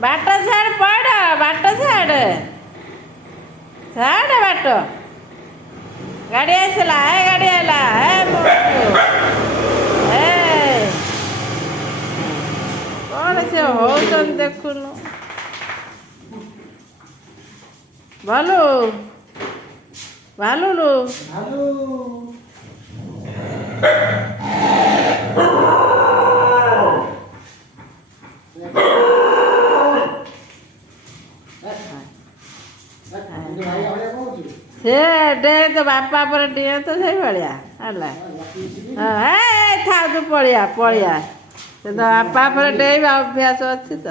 ବାଟ ଛାଡ଼ ପଡ଼ ବାଟ ଛାଡ଼ ଛାଡ଼ ବାଟ ଗାଡ଼ି ଆସିଲା ଗାଡ଼ି ହେଲା କ'ଣ ସେ ହଉଛନ୍ତି ଦେଖୁନୁ ଭାଲୁ ଭାଲୁଲୁ ସେ ଡେଇଁ ତ ବାପା ପରେ ଡିଏ ତ ସେଇଭଳିଆ ହେଲା ଥାଉ ତୁ ପଳିଆ ସେ ତ ବାପା ପରେ ଡେଇବା ଅଭ୍ୟାସ ଅଛି ତ